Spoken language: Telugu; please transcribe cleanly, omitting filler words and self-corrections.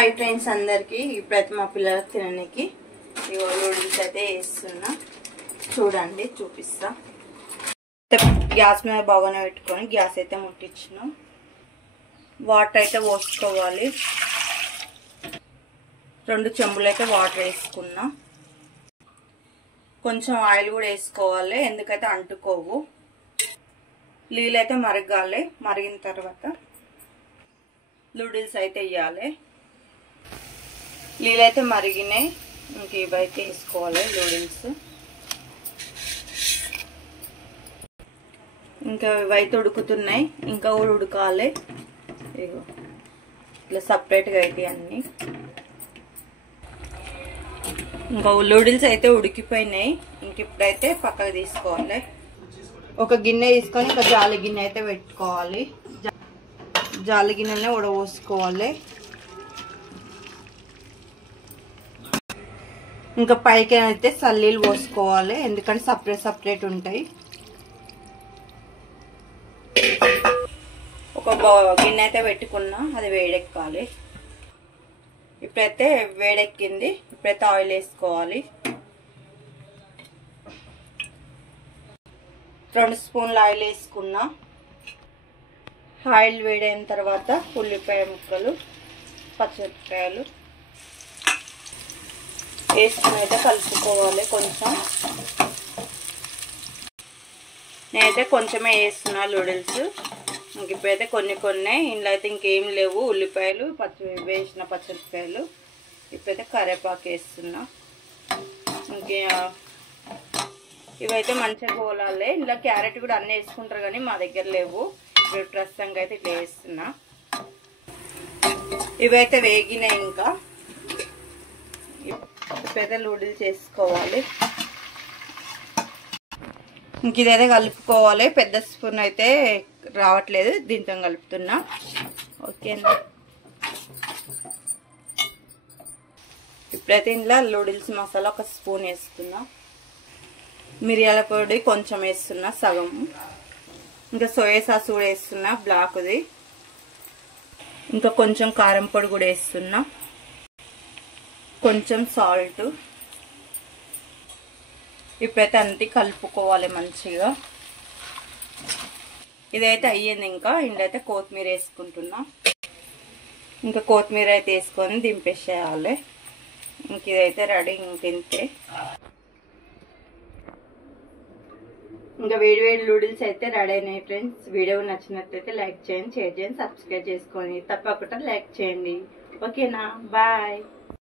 హాయ్ ఫ్రెండ్స్ అందరికి ఇప్పుడైతే మా పిల్లలకు తినడానికి ఇగో నూడిల్స్ అయితే వేస్తున్నా చూడండి చూపిస్తా గ్యాస్ మీద బాగానే పెట్టుకొని గ్యాస్ అయితే ముట్టించిన వాటర్ అయితే పోసుకోవాలి 2 చెంబులు అయితే వాటర్ వేసుకున్నా కొంచెం ఆయిల్ కూడా వేసుకోవాలి ఎందుకైతే అంటుకోవు నీళ్ళు అయితే మరగాలి మరిగిన తర్వాత నూడిల్స్ అయితే వేయాలి నీళ్ళు అయితే మరిగినాయి ఇంక ఇవైతే వేసుకోవాలి నూడిల్స్ ఇంకా ఇవైతే ఉడుకుతున్నాయి ఇంకా కూడా ఉడకాలి ఇగో ఇట్లా సపరేట్గా అయితే అన్ని ఇంకా నూడిల్స్ అయితే ఉడికిపోయినాయి ఇంక ఇప్పుడైతే పక్కకు తీసుకోవాలి ఒక గిన్నె తీసుకొని ఇంకా జాలి గిన్నె అయితే పెట్టుకోవాలి జాలి గిన్నెనే ఉడపోసుకోవాలి ఇంకా పైకి అయితే సల్లీలు పోసుకోవాలి ఎందుకంటే సపరేట్ ఉంటాయి ఒక గిన్నె అయితే పెట్టుకున్నా అది వేడెక్కాలి ఇప్పుడైతే వేడెక్కింది ఇప్పుడైతే ఆయిల్ వేసుకోవాలి 2 స్పూన్ల ఆయిల్ వేసుకున్నా ఆయిల్ వేడైన తర్వాత ఉల్లిపాయ ముక్కలు పచ్చిమిరపకాయలు వేసుకుని అయితే కలుపుకోవాలి కొంచెం నేనైతే కొంచెమే వేస్తున్నా నూడిల్స్ ఇంక ఇప్పుడైతే కొన్ని ఇంట్లో అయితే ఇంకేం లేవు ఉల్లిపాయలు వేసిన పచ్చిమిరపకాయలు ఇప్పుడైతే కరివేపాకు వేస్తున్నా ఇంకే ఇవైతే మంచిగా గోలాలి ఇలా క్యారెట్ కూడా అన్నీ వేసుకుంటారు కానీ మా దగ్గర లేవు ఇప్పుడు ప్రస్తుతంగా అయితే ఇట్లా వేస్తున్నా ఇవైతే వేగినాయి ఇంకా ఇప్పుడైతే నూడిల్స్ వేసుకోవాలి ఇంక ఇదైతే కలుపుకోవాలి పెద్ద స్పూన్ అయితే రావట్లేదు దీంతో కలుపుతున్నా ఓకేనా ఇప్పుడైతే ఇందులో నూడిల్స్ మసాలా 1 స్పూన్ వేస్తున్నా మిరియాల పొడి కొంచెం వేస్తున్నా సగం ఇంకా సోయా సాస్ కూడా వేస్తున్నా బ్లాక్ది ఇంకా కొంచెం కారం పొడి కూడా వేస్తున్నా కొంచెం సాల్ట్ ఇప్పుడైతే అంతా కలుపుకోవాలి మంచిగా ఇదైతే అయ్యింది ఇంకా ఇండైతే కొత్తిమీర వేసుకుంటున్నా ఇంకా కొత్తిమీర అయితే వేసుకొని దింపేసేయాలి ఇంక ఇదైతే రెడీ ఇంతే ఇంకా వేడి నూడిల్స్ అయితే రెడీ అయినాయి ఫ్రెండ్స్ వీడియో నచ్చినట్లయితే లైక్ చేయండి షేర్ చేయండి సబ్స్క్రైబ్ చేసుకోండి తప్పకుండా లైక్ చేయండి ఓకేనా బాయ్